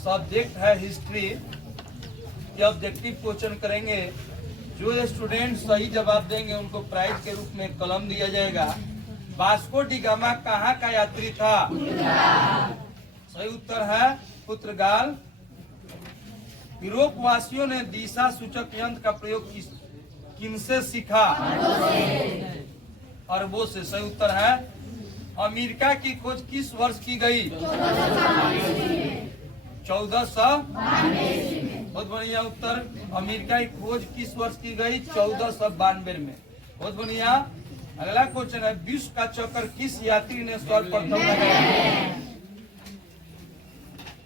Subject है history. ये objective question करेंगे। जो स्टूडेंट सही जवाब देंगे उनको प्राइज के रूप में कलम दिया जाएगा। वास्को डी गामा कहाँ का यात्री था? सही उत्तर है पुर्तगाल। यूरोप वासियों ने दिशा सूचक यंत्र का प्रयोग किनसे सीखा? अरबों से। सही उत्तर है। अमेरिका की खोज किस वर्ष की गई? 1492 में। बहुत बढ़िया उत्तर। अमेरिका की खोज किस वर्ष की गई? 1492 में। बहुत बढ़िया। अगला क्वेश्चन है, विश्व का चक्कर किस यात्री ने सर्वप्रथम लगाया?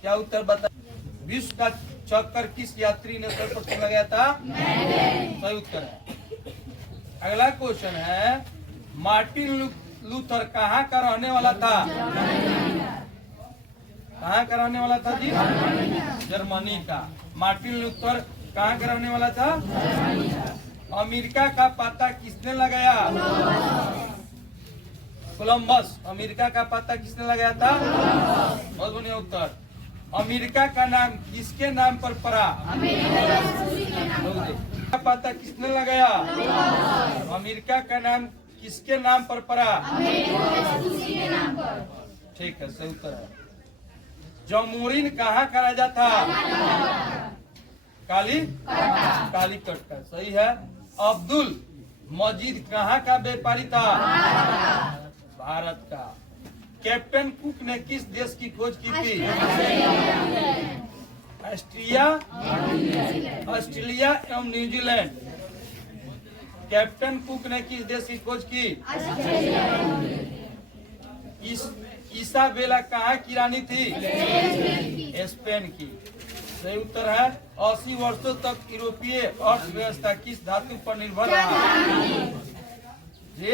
क्या उत्तर बता? विश्व का चक्कर किस यात्री ने सर्वप्रथम लगाया था? सही उत्तर है। अगला क्वेश्चन है, मार्टिन लूथर कहाँ का रहने वाला था? कहाँ का रहने वाला था जी? जर्मनी का। मार्टिन लूथर कहाँ का रहने वाला था? अमेरिका का पता किसने लगाया? कोलंबस। अमेरिका का पता किसने लगाया था? बहुत बढ़िया उत्तर। अमेरिका का नाम किसके नाम पर पड़ा? का पता किसने लगाया? अमेरिका का नाम किसके नाम पर पड़ा? ठीक है, सही उत्तर है। जमोरिन कहाँ का राजा था? कालीकट का। सही है। अब्दुल मजीद कहाँ का व्यापारी था? भारत का। कैप्टन कुक ने किस देश की खोज की थी? ऑस्ट्रेलिया एवं न्यूजीलैंड। कैप्टन कुक ने किस देश की खोज की? इसाबेला कहाँ की रानी थी? स्पेन की। सही उत्तर है। 80 वर्षों तक यूरोपीय अर्थव्यवस्था किस धातु पर निर्भर रहा? जी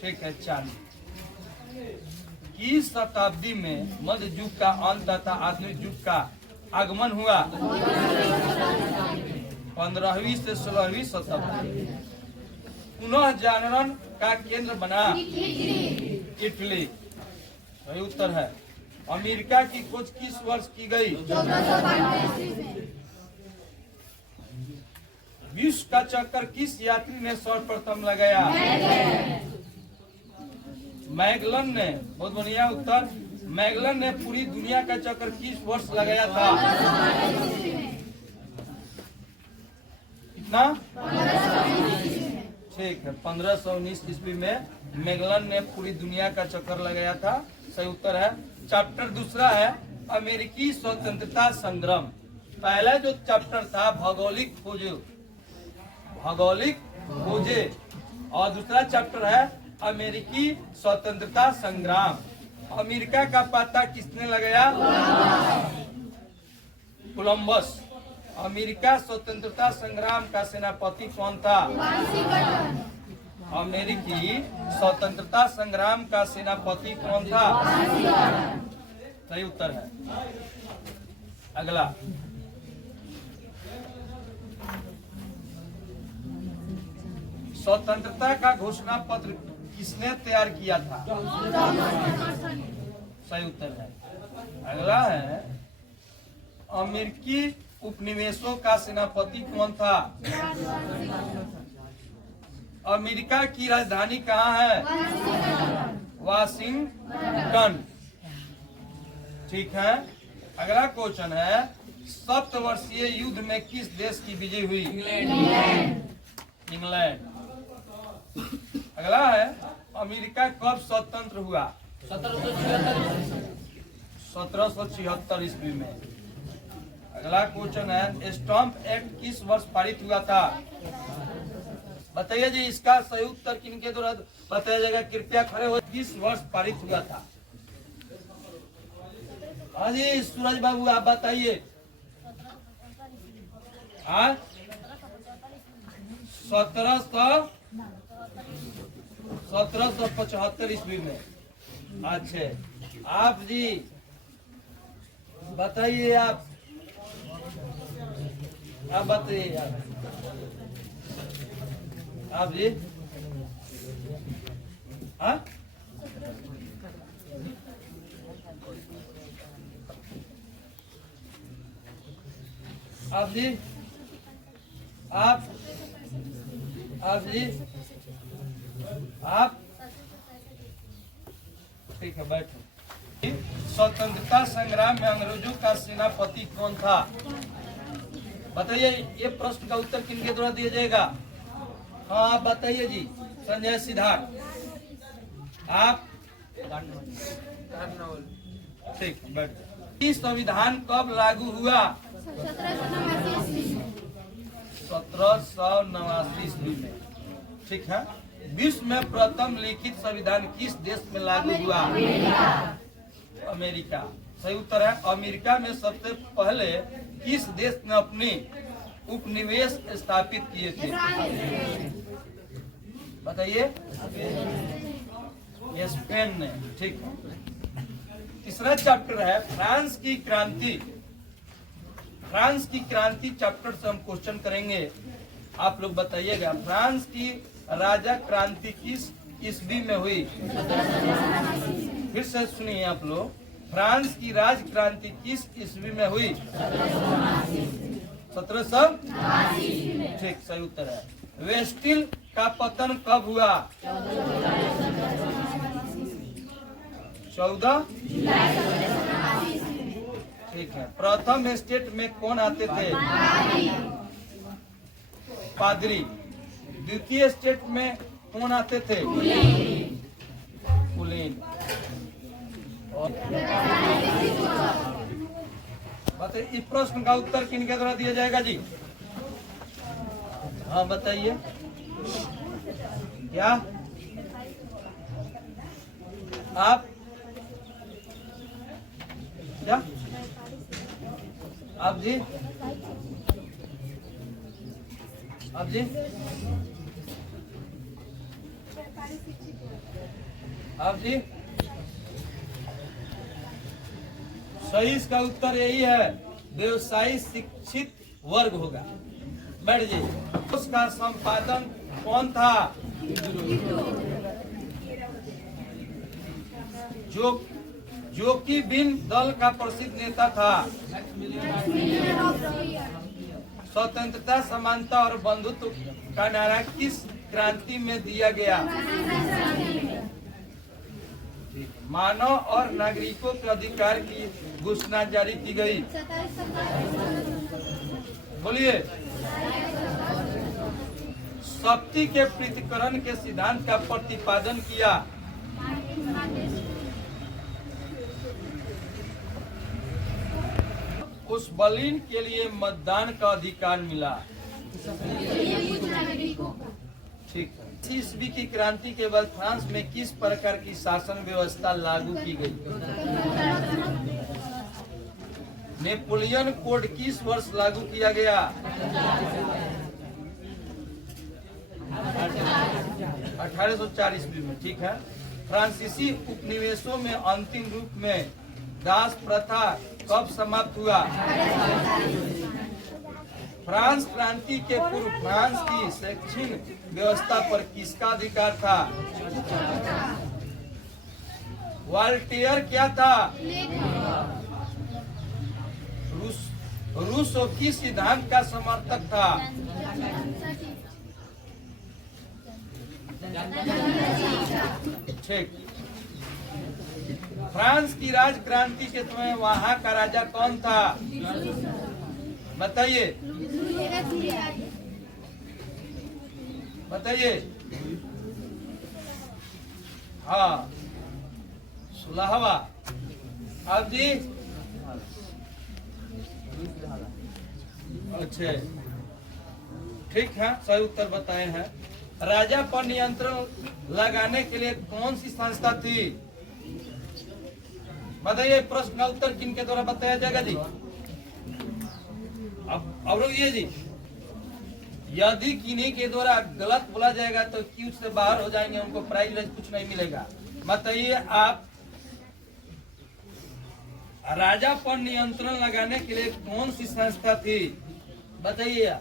ठीक है, चांदी। किस शताब्दी में मध्य युग का अंत तथा आधुनिक युग का आगमन हुआ? 15वीं से 16वीं शताब्दी। पुनः जागरण का केंद्र बना? इटली। सही उत्तर है। अमेरिका की खोज किस वर्ष की गई? 1492 में। विश्व का चक्कर किस यात्री ने सर्वप्रथम लगाया? मैगलन ने। बहुत बढ़िया उत्तर। मैगलन ने पूरी दुनिया का चक्कर किस वर्ष लगाया था? कितना? ठीक है, 1519 ईस्वी में मैगलन ने पूरी दुनिया का चक्कर लगाया था। सही उत्तर है। चैप्टर दूसरा है, अमेरिकी स्वतंत्रता संग्राम। पहला जो चैप्टर था भौगोलिक खोजे, और दूसरा चैप्टर है अमेरिकी स्वतंत्रता संग्राम। अमेरिका का पता किसने लगाया? कोलंबस। अमेरिका स्वतंत्रता संग्राम का सेनापति कौन था? अमेरिकी स्वतंत्रता संग्राम का सेनापति कौन था? सही उत्तर है। अगला, स्वतंत्रता का घोषणा पत्र किसने तैयार किया था? सही उत्तर है। अगला है, अमेरिकी उपनिवेशों का सेनापति कौन था? अमेरिका की राजधानी कहाँ है? वाशिंगटन। ठीक है। अगला क्वेश्चन है, सप्तवर्षीय युद्ध में किस देश की विजय हुई? इंग्लैंड। अगला है, अमेरिका कब स्वतंत्र हुआ? 1776 ईस्वी में। अगला क्वेश्चन है, स्टैम्प एक्ट किस वर्ष पारित हुआ था? बताइए जी, इसका सही उत्तर किनके द्वारा बताया जाएगा? कृपया खड़े हो। किस वर्ष पारित हुआ था? हाँ जी, सूरज बाबू आप बताइए। 1775 ईस्वी में। अच्छा, आप जी बताइए। आप बताइए। आप जी। हाँ, आप जी, आप जी, आप ठीक है, बैठो। स्वतंत्रता संग्राम में अंग्रेजों का सेनापति कौन था? बताइए, ये प्रश्न का उत्तर किनके द्वारा दिया जाएगा? हाँ, आप बताइए जी। संजय सिद्धार्थ, आप ठीक है, बैठ। इस संविधान कब लागू हुआ? 1789 ईस्वी में। ठीक है। विश्व में प्रथम लिखित संविधान किस देश में लागू हुआ? अमेरिका। सही उत्तर है। अमेरिका में सबसे पहले किस देश ने अपनी उपनिवेश स्थापित किए थे? बताइए। स्पेन ने। ठीक है। तीसरा चैप्टर है फ्रांस की क्रांति। फ्रांस की क्रांति चैप्टर से हम क्वेश्चन करेंगे, आप लोग बताइएगा। फ्रांस की राजा क्रांति किस ईस्वी में हुई? फिर से सुनिए आप लोग, फ्रांस की राज क्रांति किस ईस्वी में हुई? 1700। ठीक, सही उत्तर है। वेस्टिल का पतन कब हुआ? 14। ठीक है। प्रथम स्टेट में कौन आते थे? पादरी। द्वितीय स्टेट में कौन आते थे? कुलीन। बताइए, इस प्रश्न का उत्तर किनके द्वारा दिया जाएगा जी? हाँ, बताइए। क्या आप क्या आप जी, आप जी, आप जी, सही इसका उत्तर यही है, व्यवसायी शिक्षित वर्ग होगा। बैठ जाइए। उसका संपादन कौन था? जो कि बिन दल का प्रसिद्ध नेता था। स्वतंत्रता, समानता और बंधुत्व का नारा किस क्रांति में दिया गया? मानव और नागरिकों के अधिकार की घोषणा जारी की गई। बोलिए। शक्ति के पृथक्करण के सिद्धांत का प्रतिपादन किया। उस बलिन के लिए मतदान का अधिकार मिला। ठीक है। ईस्वी की क्रांति के बाद फ्रांस में किस प्रकार की शासन व्यवस्था लागू की गई? नेपोलियन कोड किस वर्ष लागू किया गया? 1804 ईस्वी में। ठीक है। फ्रांसीसी उपनिवेशों में अंतिम रूप में दास प्रथा कब समाप्त हुआ? फ्रांस क्रांति के पूर्व फ्रांस की शैक्षणिक व्यवस्था पर किसका अधिकार था? वॉल्टेयर क्या था? रूसो किस सिद्धांत का समर्थक था? ठीक। फ्रांस की राज क्रांति के समय वहाँ का राजा कौन था? बताइए, बताइए। हाँ, 16वां। आप जी? अच्छा, ठीक है, सही उत्तर बताए हैं। राजा पर नियंत्रण लगाने के लिए कौन सी संस्था थी? बताइए। प्रश्न का उत्तर किनके द्वारा बताया जाएगा जी? अब लोग ये जी, यदि किन्हीं के द्वारा गलत बोला जाएगा तो क्यूज से बाहर हो जाएंगे, उनको प्राइज कुछ नहीं मिलेगा। बताइए आप, राजा पर नियंत्रण लगाने के लिए कौन सी संस्था थी? बताइए।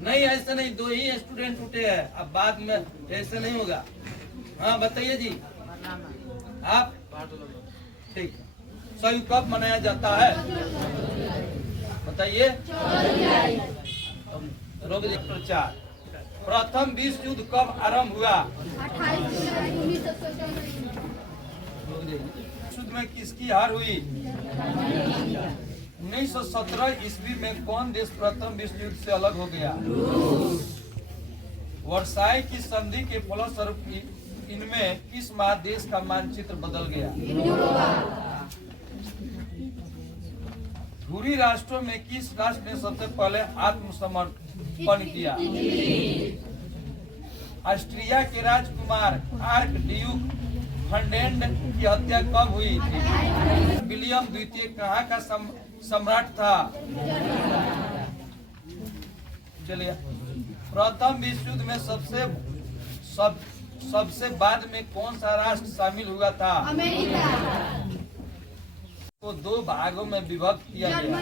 नहीं, ऐसे नहीं, 2 ही स्टूडेंट उठे हैं, अब बाद में ऐसे नहीं होगा। हाँ, बताइए जी। आप? ठीक है। सही कब मनाया जाता है? बताइए। रोग प्रचार। प्रथम विश्व युद्ध कब आरंभ हुआ? 28 जुलाई 1947। युद्ध में किसकी हार हुई? 1917 ईस्वी में कौन देश प्रथम विश्व युद्ध से अलग हो गया? वर्साई की संधि के फलस्वरूप इनमें किस महादेश का मानचित्र बदल गया? धुरी राष्ट्रों में किस राष्ट्र ने सबसे पहले आत्मसमर्पण किया? ऑस्ट्रिया के राजकुमार आर्क ड्यूक फर्डिनेंड की हत्या कब हुई थी? विलियम द्वितीय कहाँ का सम्राट था? चलिए, प्रथम विश्व युद्ध में सबसे बाद में कौन सा राष्ट्र शामिल हुआ था? अमेरिका। को दो भागों में विभक्त किया गया।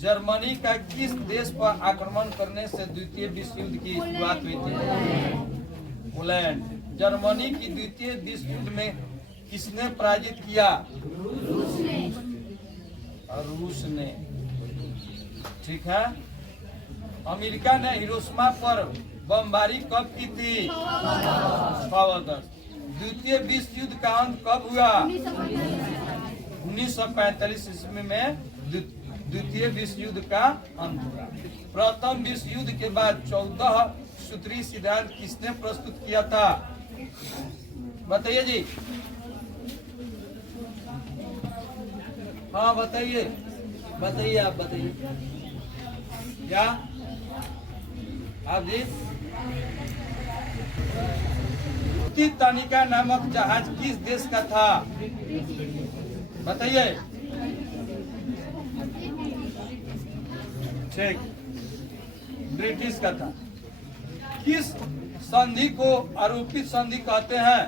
जर्मनी का किस देश पर आक्रमण करने से द्वितीय विश्व युद्ध की शुरुआत हुई थी? पोलैंड। जर्मनी की द्वितीय विश्व युद्ध में किसने पराजित किया? रूस ने। ठीक है। अमेरिका ने हिरोशिमा पर बमबारी कब की थी? 6 अगस्त। द्वितीय विश्व युद्ध का अंत कब हुआ? 1945 ईस्वी में द्वितीय विश्व युद्ध का अंत हुआ। प्रथम विश्व युद्ध के बाद 14 सूत्री सिद्धांत किसने प्रस्तुत किया था? बताइए जी। हाँ बताइए, बताइए, आप बताइए क्या आप जी। टाइटैनिका नामक जहाज किस देश का था? बताइए। ठीक, ब्रिटिश का था। किस संधि को आरोपित संधि कहते हैं?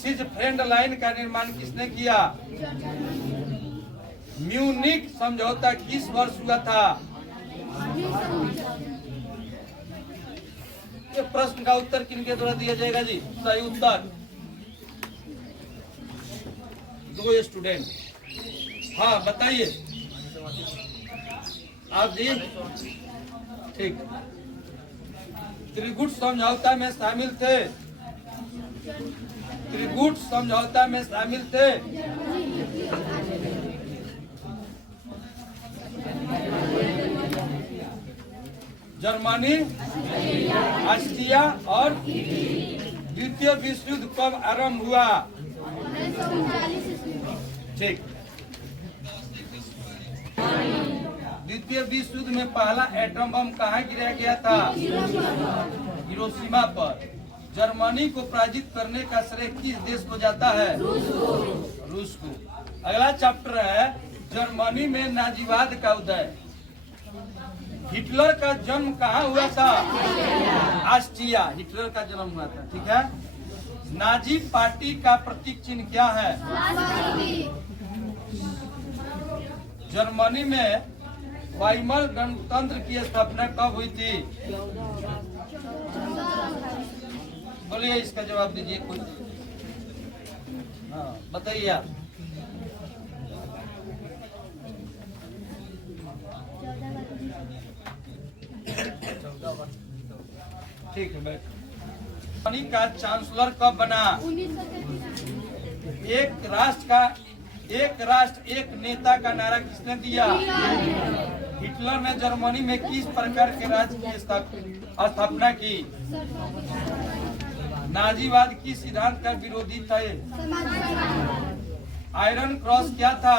सिजफ्रेड लाइन का निर्माण किसने किया? म्यूनिक समझौता किस वर्ष हुआ था? ये प्रश्न का उत्तर किनके द्वारा दिया जाएगा जी? सही उत्तर दो स्टूडेंट। हाँ बताइए आप जी। ठीक, त्रिगुट समझौता में शामिल थे? त्रिगुट समझौता में शामिल थे? जर्मनी, ऑस्ट्रिया और द्वितीय विश्व युद्ध कब आरंभ हुआ? 1939 ईस्वी। ठीक। द्वितीय विश्व युद्ध में पहला एटम बम कहाँ गिराया गया था? हिरोशिमा पर। जर्मनी को पराजित करने का श्रेय किस देश को जाता है? रूस को। अगला चैप्टर है जर्मनी में नाजीवाद का उदय। हिटलर का जन्म कहाँ हुआ था? ऑस्ट्रिया। हिटलर का जन्म हुआ था। ठीक है। नाजी पार्टी का प्रतीक चिन्ह क्या है? जर्मनी में वाइमर गणतंत्र की स्थापना कब हुई थी? बोलिए, इसका जवाब दीजिए कुछ। हाँ बताइए आप। ठीक है बैठ। जर्मनी का चांसलर कब बना? 1933। एक राष्ट्र एक नेता का नारा किसने दिया? हिटलर ने जर्मनी में किस प्रकार के राज्य की स्थापना की? नाजीवाद किस सिद्धांत का विरोधी थे? आयरन क्रॉस क्या था?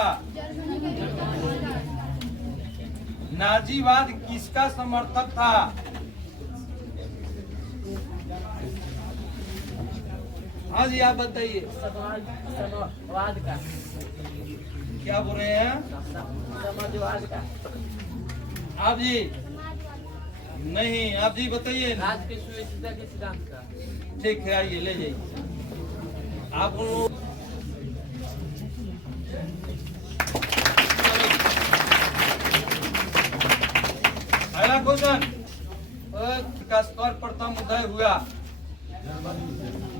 नाजीवाद किसका समर्थक था? हाँ जी आप बताइए। समाजवाद का। क्या बोल रहे हैं? समाजवाद का। आप जी नहीं, आप जी बताइए। राज के सुव्यवस्था के सिद्धांत का। ठीक है, आइए ले जाइए आप। अगला क्वेश्चन, का स्तर प्रथम उदय हुआ?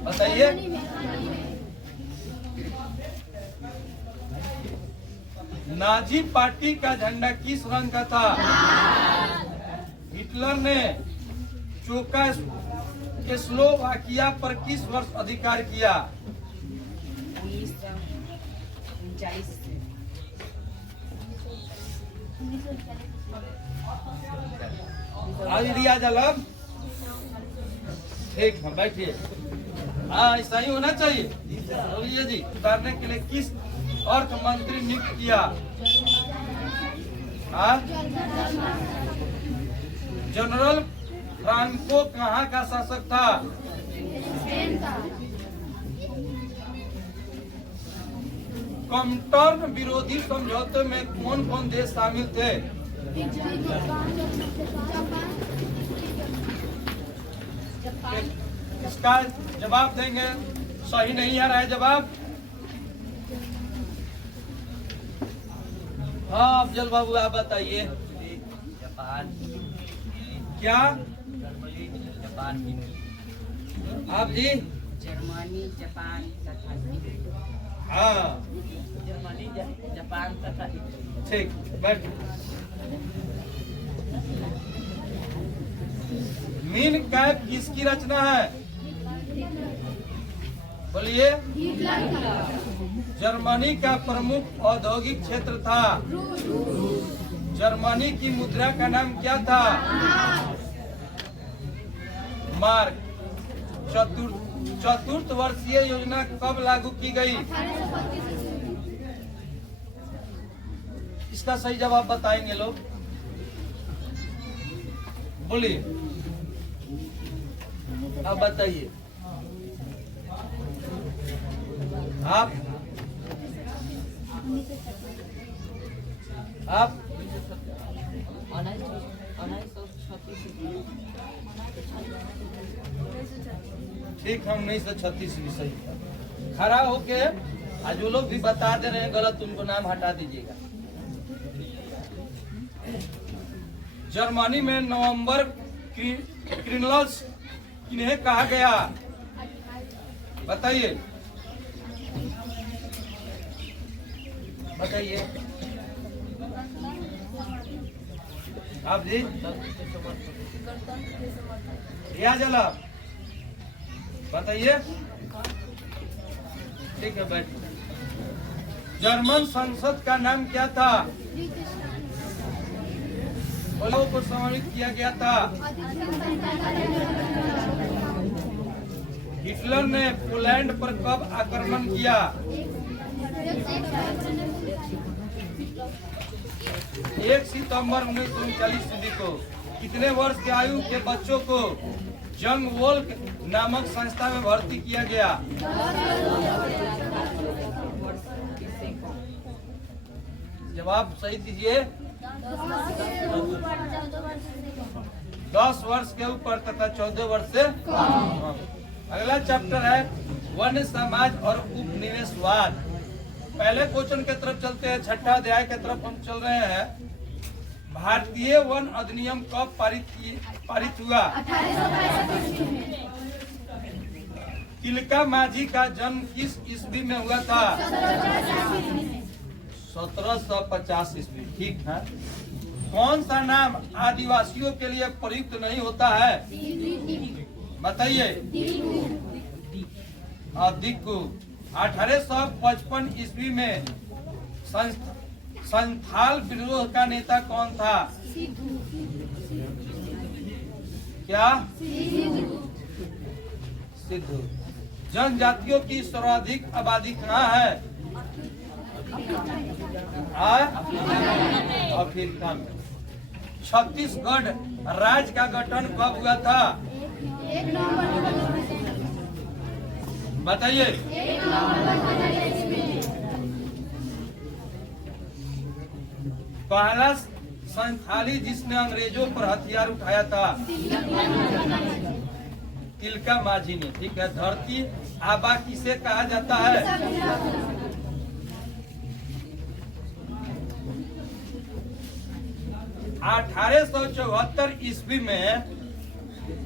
बताइए। नाजी पार्टी का झंडा किस रंग का था? हिटलर ने चेकोस्लोवाकिया पर किस वर्ष अधिकार किया? 1939 से। आज रियाज अलग ठीक है, बैठिए। हाँ, ऐसा ही होना चाहिए। बोलिए जी, उतारने के लिए किस अर्थ मंत्री नियुक्त किया? हाँ? जनरल फ्रांको कहाँ का शासक था? कॉमटर्न विरोधी समझौते में कौन कौन देश शामिल थे? इसका जवाब देंगे। सही नहीं आ रहा है जवाब। हाँ अफजल बाबू आप बताइए। जापान, क्या जापान, आप जी? जर्मनी, जापान तथा हाँ जर्मनी, जापान तथा ठीक, बैठ। मीन कैप किसकी रचना है? बोलिए। जर्मनी का प्रमुख औद्योगिक क्षेत्र था। जर्मनी की मुद्रा का नाम क्या था? मार्क। चतुर्थ वर्षीय योजना कब लागू की गई? इसका सही जवाब बताएंगे लोग। बोलिए, अब बताइए आप 1936। ठीक है, 1936 भी सही था। खड़ा होके आज जो लोग भी बता दे रहे हैं गलत, उनको नाम हटा दीजिएगा। जर्मनी में नवंबर क्रिमिनल्स किन्हें कहा गया? बताइए बताइए आप जी। रियाज अला बताइए। ठीक है, बैठ। जर्मन संसद का नाम क्या था? लोगों को सम्मानित किया गया था। हिटलर ने पोलैंड पर कब आक्रमण किया? 1 सितंबर 1939 ईस्वी को। कितने वर्ष की आयु के बच्चों को जंग वोल्क नामक संस्था में भर्ती किया गया? जवाब सही दीजिए। 10 वर्ष के ऊपर तथा 14 वर्ष से कम। अगला चैप्टर है वन समाज और उपनिवेशवाद। पहले क्वेश्चन के तरफ चलते हैं। छठा अध्याय के तरफ हम चल रहे हैं। भारतीय वन अधिनियम कब पारित हुआ? तिलका माझी का जन्म किस ईस्वी में हुआ था? 1750 ईस्वी। ठीक है। कौन सा नाम आदिवासियों के लिए प्रयुक्त नहीं होता है? बताइए। दिक्कू। 1855 ईस्वी में संथाल विद्रोह का नेता कौन था? क्या? सिद्धू। जनजातियों की सर्वाधिक आबादी कहाँ है? अफ्रीका में। छत्तीसगढ़ राज्य का गठन कब हुआ था? बताइए। पहला संथाली जिसने अंग्रेजों पर हथियार उठाया था? तिलका माझी ने। ठीक है। धरती आबा किसे कहा जाता है? 1874 ईस्वी में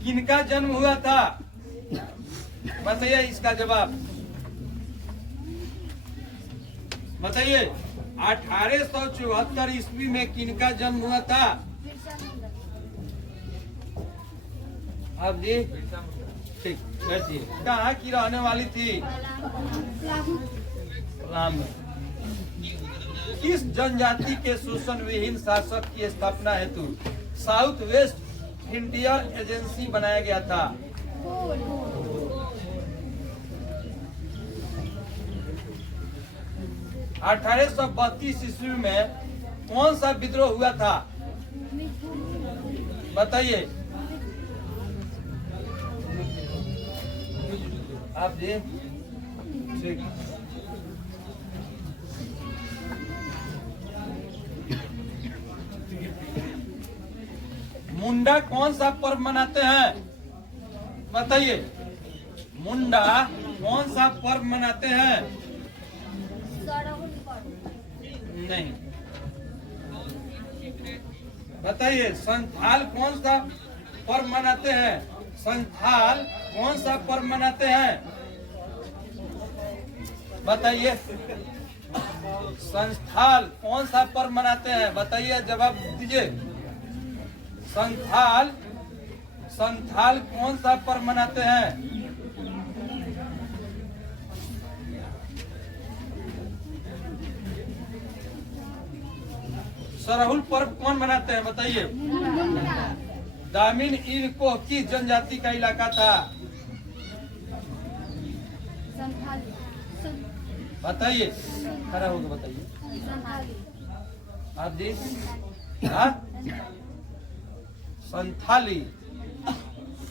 किनका जन्म हुआ था? बताइए इसका जवाब बताइए। 1874 ईस्वी में किनका जन्म हुआ था? बिरसा मुंडा। आप जी ठीक बैठिए। कहाँ की रहने वाली थी? राम। किस जनजाति के शोषण विहीन शासक की स्थापना हेतु साउथ वेस्ट फ्रंटियर एजेंसी बनाया गया था? 1832 ईस्वी में कौन सा विद्रोह हुआ था? बताइए आप जी ठीक। मुंडा कौन सा पर्व मनाते हैं? बताइए मुंडा कौन सा पर्व मनाते हैं? नहीं बताइए। संथाल कौन सा पर्व मनाते हैं? संथाल कौन सा पर्व मनाते हैं? बताइए संथाल कौन सा पर्व मनाते हैं? बताइए जवाब दीजिए। संथाल संथाल कौन सा पर्व मनाते हैं? सरहुल पर्व कौन मनाते हैं? बताइए। दामिन इन को किस जनजाति का इलाका था? बताइए खड़ा होकर बताइए आप जी। हाँ संथाली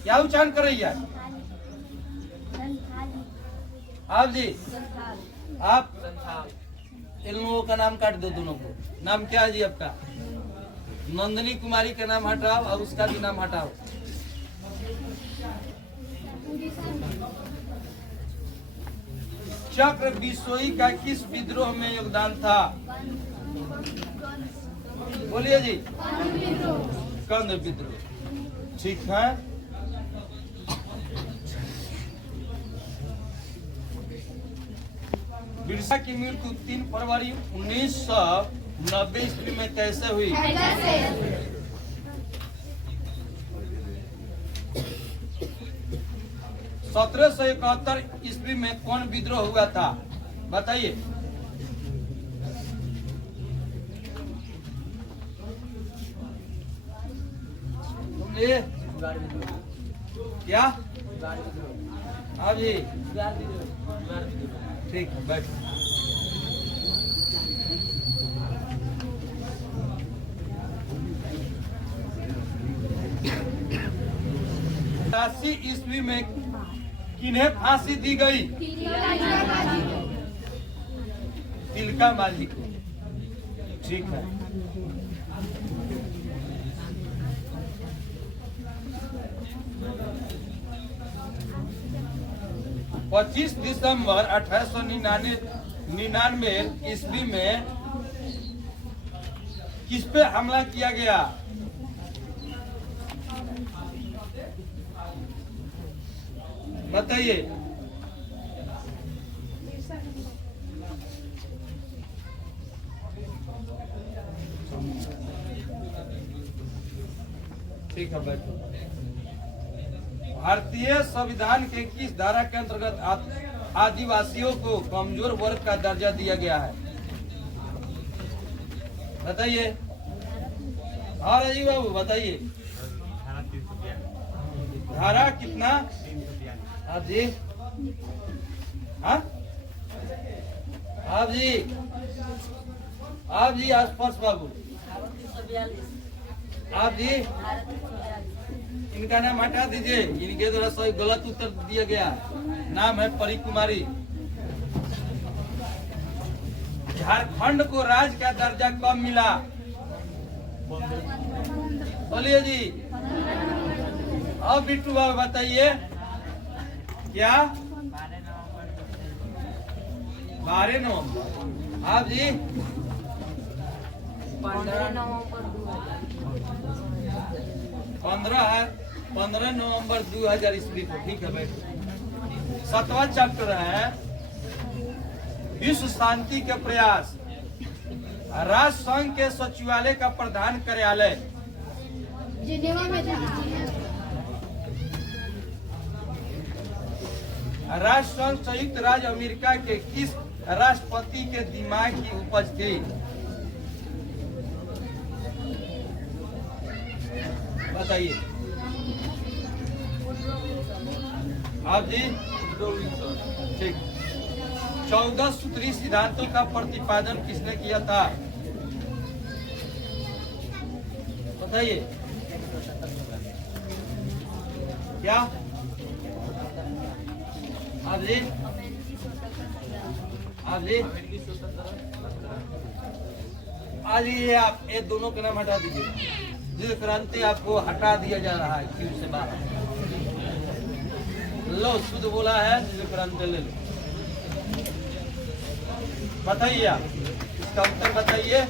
क्या उच्चारण कर रही है आप जी? आप इन लोगों का नाम काट दो दोनों को। नाम क्या है जी आपका? नंदनी कुमारी का नाम हटाओ और उसका भी नाम हटाओ। चक्र बिसोई का किस विद्रोह में योगदान था? बोलिए जी। कंद विद्रोह ठीक है। बिरसा की मृत्यु 3 फरवरी 1990 ईस्वी में कैसे हुई? 1771 ईस्वी में कौन विद्रोह हुआ था? बताइए। तुमने क्या? हाँ जी ठीक बैठ। ईस्वी में किन्हें फांसी दी गई? तिलका मांझी को ठीक है। पच्चीस दिसंबर 1899 ईस्वी में किस पे हमला किया गया? बताइए। ठीक है बैठो। भारतीय संविधान के किस धारा के अंतर्गत आदिवासियों को कमजोर वर्ग का दर्जा दिया गया है? बताइए। हाँ राजीव बाबू बताइए। धारा कितना? आप जी। हाँ आप जी। आप जी आसपास बाबू। आप जी इनका नाम हटा दीजिए। इनके द्वारा सही गलत उत्तर दिया गया। नाम है परी कुमारी। झारखंड को राज्य का दर्जा कब मिला? बोलिए जी। अब बिट्टू बाबू बताइए क्या? 12 नवंबर। आप जी 15 नवंबर 2000 ईस्वी को ठीक है बैठो। 7वां चैप्टर है विश्व शांति के प्रयास। राष्ट्र संघ के सचिवालय का प्रधान कार्यालय जिनेवा में था। राष्ट्र संघ संयुक्त राज्य अमेरिका के किस राष्ट्रपति के दिमाग की उपज थी? बताइए आप जी। ठीक। 14 सूत्री सिद्धांतों का प्रतिपादन किसने किया था? बताइए क्या आप जी? आप जी आज ये आप ये दोनों के नाम हटा दीजिए। जिस क्रांति आपको हटा दिया जा रहा है क्यों से बाहर। लो शुद्ध बोला है, जिस क्रांति ले लो। बताइए आप इसका उत्तर बताइए।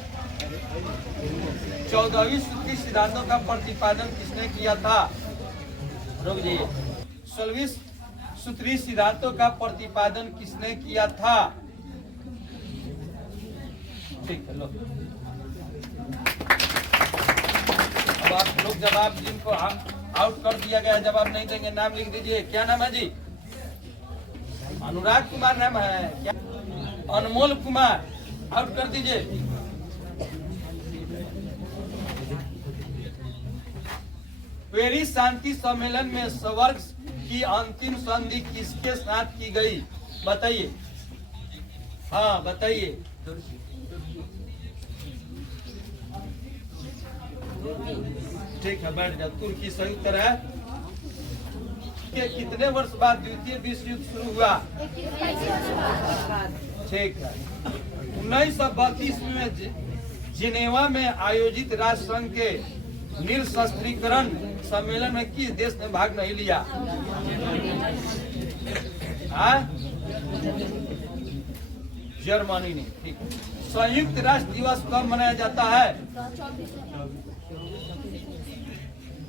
14वीं सूत्री सिद्धांतों का प्रतिपादन किसने किया था? रुक जाइए। 16वीं सूत्री सिद्धांतों का प्रतिपादन किसने किया था? ठीक है लो। अब आप लोग जवाब जिनको आउट कर दिया गया जवाब नहीं देंगे नाम लिख दीजिए। क्या नाम है जी? अनुराग कुमार नाम है क्या? अनमोल कुमार आउट कर दीजिए। पेरिस शांति सम्मेलन में स्वर्ग की अंतिम संधि किसके साथ की गई? बताइए। हाँ बताइए। ठीक है बैठ जा। तुर्की सही उत्तर है। के कितने वर्ष बाद द्वितीय विश्व युद्ध शुरू हुआ? ठीक है। 1932 में जिनेवा में आयोजित राष्ट्र संघ के निरशस्त्रीकरण सम्मेलन में किस देश ने भाग नहीं लिया? जर्मनी ने। ठीक है। संयुक्त राष्ट्र दिवस कब मनाया जाता है?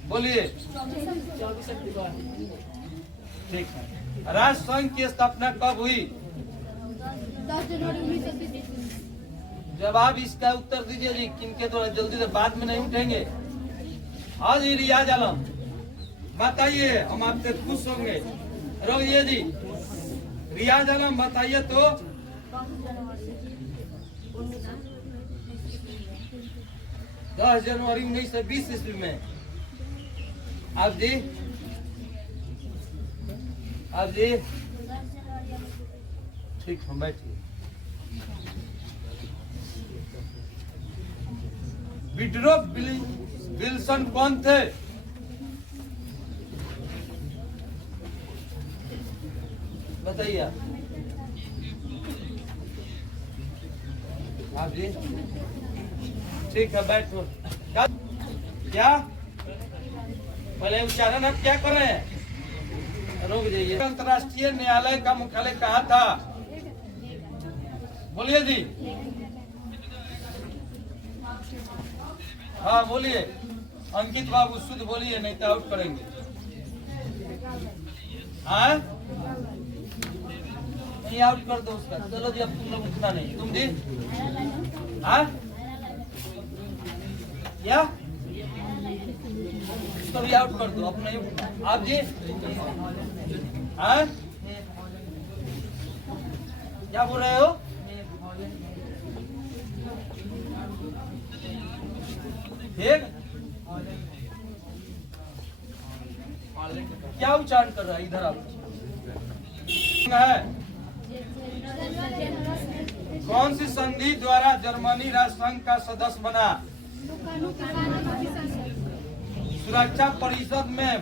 बोलिए। ठीक है। राष्ट्र संघ की स्थापना कब हुई? 10 जनवरी 1930। जवाब इसका उत्तर दीजिए जी। किनके द्वारा? जल्दी से बाद में नहीं उठेंगे। हाँ जी रियाज आलम बताइए, हम आपसे खुश होंगे। रोहिए जी रियाज आलम बताइए तो। 10 जनवरी 1920 ईस्वी में। आप जी? आप जी? ठीक है बैठिए। विड्रो विल्सन कौन थे? बताइए आप जी। ठीक है बैठो। क्या पहले उच्चारण आप क्या कर रहे हैं? रुक जाइए। अंतर्राष्ट्रीय न्यायालय का मुख्यालय कहाँ था? बोलिए जी। हाँ बोलिए। अंकित बाबू शुद्ध बोलिए नहीं तो आउट करेंगे। हाँ नहीं आउट कर दो उसका। चलो जी अब तुम लोग उठना नहीं। तुम जी? हाँ क्या? इसको भी आउट कर दो। अपना ही उठना। आप जी? हाँ क्या बोल रहे हो? ठीक क्या उच्चारण कर रहा है? इधर आप है। कौन सी संधि द्वारा जर्मनी राष्ट्र संघ का सदस्य बना? सुरक्षा परिषद में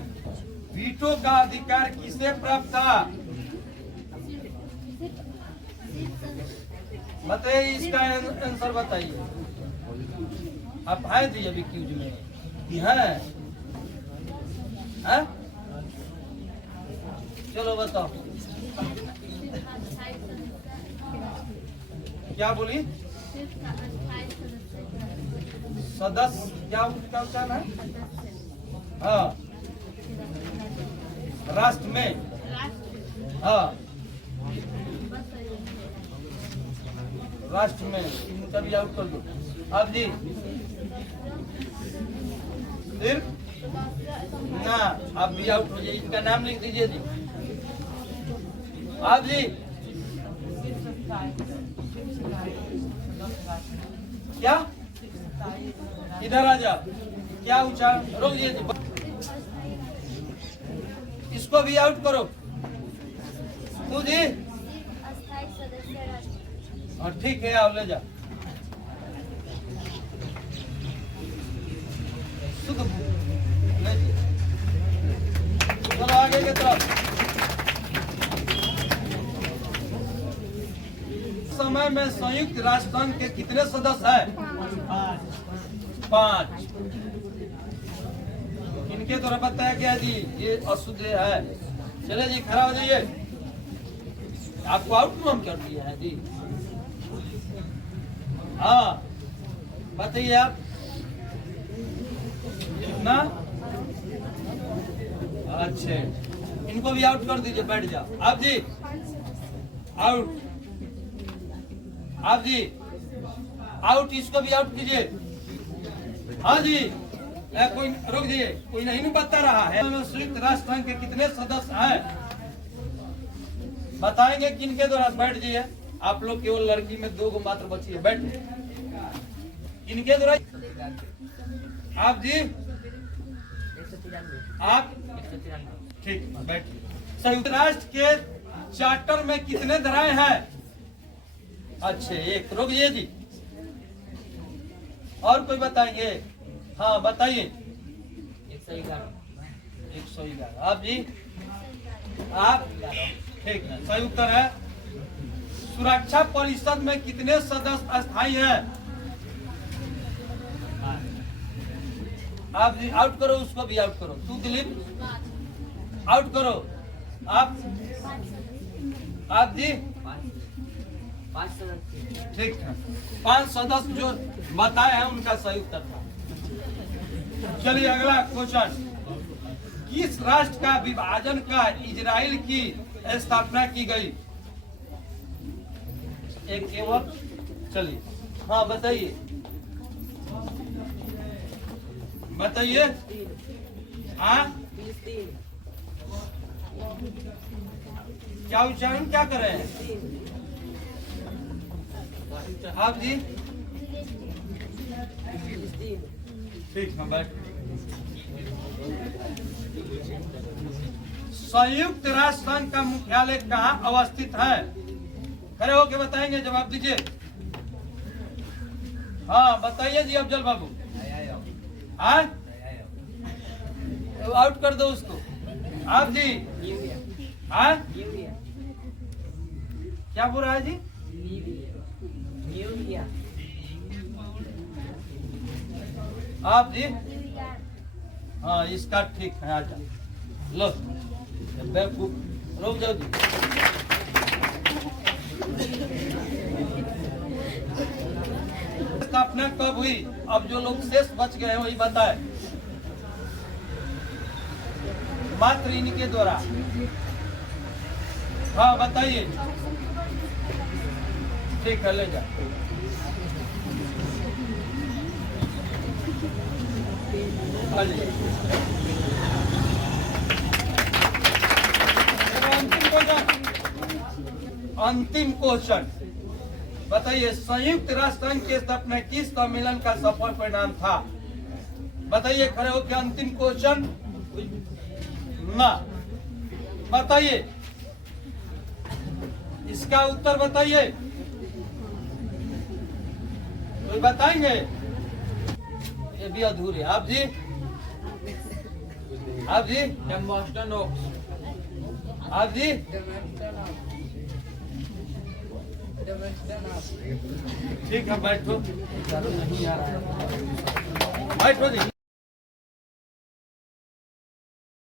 वीटो का अधिकार किसे प्राप्त था? बताइए इसका आंसर बताइए। आप आए थे अभी क्यूज में कि है? चलो बताओ क्या बोली? सदस्य क्या उच्चारण है? हाँ राष्ट्र में। हाँ राष्ट्र में। इनका भी आउट कर दो। आप जी फिर ना, आप भी आउट हो जाइए। इनका नाम लिख दीजिए जी। आप जी क्या, इधर आ जाओ। क्या उच्चारण, रोक दीजिए जी। इसको भी आउट करो तू जी। अस्थायी सदस्य राष्ट्र। और ठीक है, आओ ले जाओ। शुद्ध ले जी। चलो आगे की तरफ। समय में संयुक्त राष्ट्र संघ के कितने सदस्य हैं? 5। इनके द्वारा बताया गया जी, ये अशुद्ध है। चले जी, खड़ा हो जाइए। आपको आउट हम कर दिए हैं जी। हाँ बताइए आप कितना। अच्छे, इनको भी आउट कर दीजिए, बैठ जाओ। आप जी आउट। आप जी आउट, इसको भी आउट कीजिए। हाँ जी कोई रोक दीजिए, कोई नहीं बता रहा है। संयुक्त राष्ट्र संघ के कितने सदस्य हैं बताएंगे किनके द्वारा? बैठ जाइए आप लोग, केवल लड़की में 2 मात्र बची है। बैठ इनके द्वारा। आप जी 193 आप 193 ठीक बैठ। संयुक्त राष्ट्र के चार्टर में कितने धाराएं हैं? अच्छे, 1। रोक दीजिए जी। और कोई बताएंगे? हाँ बताइए। 111। आप जी आप ठीक है, सही उत्तर है। सुरक्षा परिषद में कितने सदस्य अस्थायी हैं? आप जी आउट करो, उसको भी आउट करो। तू दिलीप आउट करो। आप जी 5 सदस्य। ठीक है, 5 सदस्य जो बताए हैं उनका सही उत्तर था। चलिए अगला क्वेश्चन। किस राष्ट्र का विभाजन का इजराइल की स्थापना की गई? एक केवल। चलिए हाँ बताइए, बताइए। हाँ क्या उच्चारण क्या कर रहे हैं आप जी? ठीक है बैठ। संयुक्त राष्ट्र संघ का मुख्यालय कहाँ अवस्थित है? खड़े होके बताएंगे, जवाब दीजिए। हाँ बताइए जी अफजल बाबू। हाँ आउट कर दो उसको। आप जी हाँ क्या बोल रहा है जी? आप जी हाँ इसका ठीक है। आ जाओ, लो बेवकूफ, रुक जाओ जी। स्थापना कब हुई? अब जो लोग शेष बच गए हैं वही बताए, मात्र इनके द्वारा। हाँ बताइए। ठीक है ले जाओ। अंतिम क्वेश्चन बताइए। संयुक्त राष्ट्र संघ के स्थापना किस सम्मेलन का सफल परिणाम था? बताइए खड़े होकर। अंतिम क्वेश्चन ना बताइए, इसका उत्तर बताइए। कोई बताएंगे? ये भी अधूरे। आप जी आप जी आप जी ठीक है बैठो। बैठो जी।